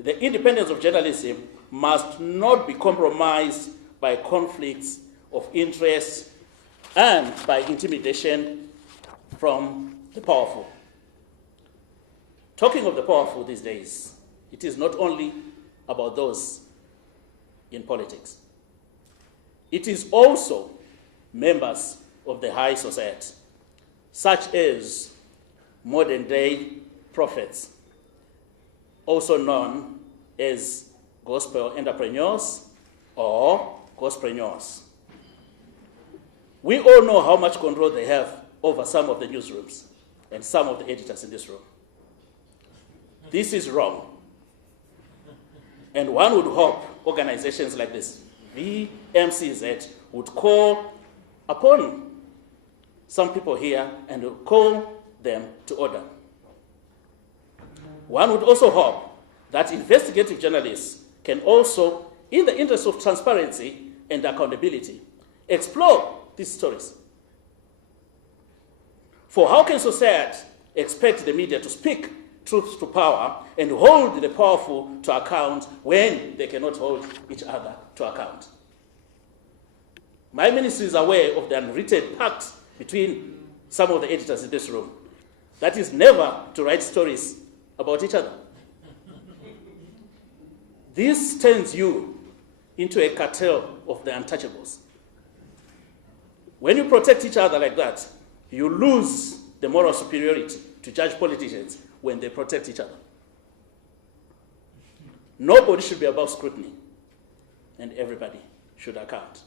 the independence of journalism must not be compromised by conflicts of interest and by intimidation from the powerful. Talking of the powerful these days, it is not only about those in politics. It is also members of the high society, such as modern-day prophets, also known as gospel entrepreneurs or gospreneurs. We all know how much control they have over some of the newsrooms and some of the editors in this room. This is wrong. And one would hope organizations like this, VMCZ, would call upon some people here and would call them to order. One would also hope that investigative journalists can also, in the interest of transparency and accountability, explore these stories. For how can society expect the media to speak truth to power and hold the powerful to account when they cannot hold each other to account? My ministry is aware of the unwritten pact between some of the editors in this room. That is never to write stories about each other. This turns you into a cartel of the untouchables. When you protect each other like that, you lose the moral superiority to judge politicians when they protect each other. Nobody should be above scrutiny, and everybody should account.